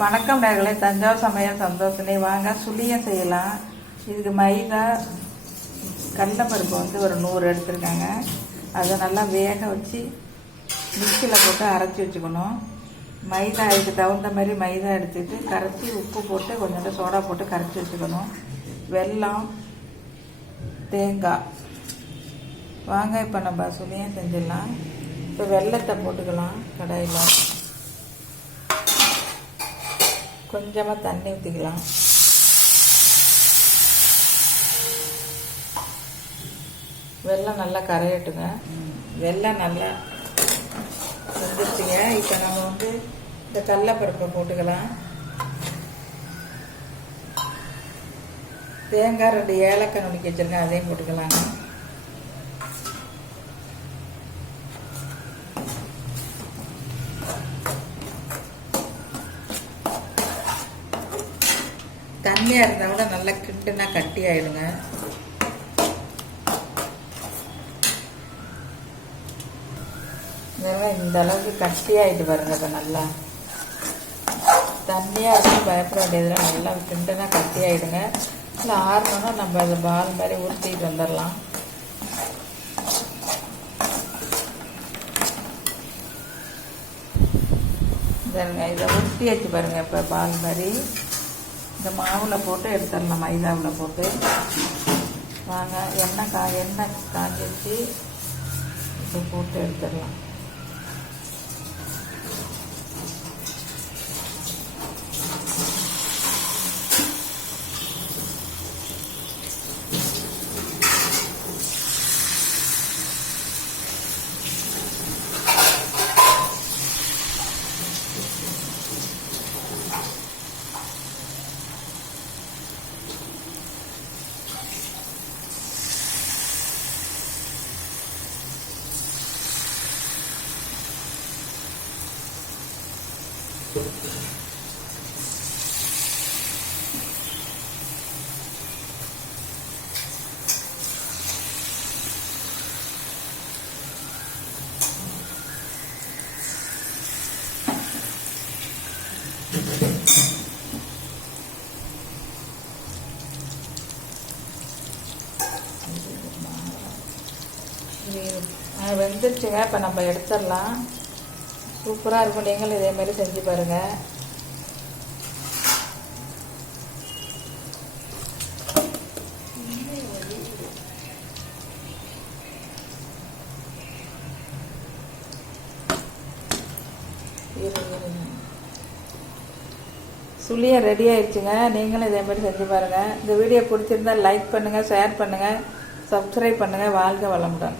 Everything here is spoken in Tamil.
வணக்கம் நேயர்களே, தஞ்சாவூர் சமையல் சந்தோஷனே. வாங்க சுழியம் செய்யலாம். இதுக்கு மைதா, கடலைப்பருப்பு ஒரு 100 எடுத்துருக்காங்க. அதை நல்லா வேக வச்சு மிக்சியில் போட்டு அரைச்சி வச்சுக்கணும். மைதா இதுக்கு தகுந்த மாதிரி மைதா எடுத்துட்டு கரைச்சி உப்பு போட்டு கொஞ்சோண்டு சோடா போட்டு கரைச்சி வச்சுக்கணும். வெல்லம், தேங்காய். வாங்க இப்போ நம்ம சுழியம் செஞ்சிடலாம். இப்போ வெல்லத்தை போட்டுக்கலாம். கடாயில் கொஞ்சமாக தண்ணி ஊற்றிக்கலாம். வெல்லம் நல்லா கரையட்டுங்க. வெல்லம் நல்லா வந்துருச்சுங்க. இப்போ நம்ம இந்த கடலைப்பருப்பை போட்டுக்கலாம். தேங்காய் 2 ஏலக்காய் நுணுக்கி வச்சிருக்கேன், அதையும் போட்டுக்கலாங்க. தண்ணியாக இருந்தால் கூட நல்லா கிண்டுனா கட்டி ஆயிடுங்க. இந்த அளவுக்கு கட்டி ஆகிட்டு பாருங்க. இப்போ நல்லா தண்ணியாக இருக்கும், பயப்பட வேண்டியதில் நல்லா கிண்டுனா கட்டி ஆகிடுங்க. இல்லை ஆறணும்னா நம்ம அதை பால் மாதிரி உருட்டிட்டு வந்துடலாம். இதை உருட்டி வச்சு பாருங்கள். இப்போ பால் மாதிரி இந்த மாவில் போட்டு எடுத்துடலாம். மைதாவில் போட்டு வாங்க. எண்ணெய் காஞ்சிச்சு. இப்போ போட்டு எடுத்துடலாம். வெந்துருச்சுங்க. இப்போ நம்ம எடுத்துடலாம். சூப்பராக இருக்கும். நீங்களும் இதேமாரி செஞ்சு பாருங்கள். சுழியம் ரெடி ஆயிடுச்சுங்க. நீங்களும் இதேமாரி செஞ்சு பாருங்கள். இந்த வீடியோ பிடிச்சிருந்தா லைக் பண்ணுங்கள், ஷேர் பண்ணுங்கள், சப்ஸ்கிரைப் பண்ணுங்கள். வாழ்க வளமுடன்.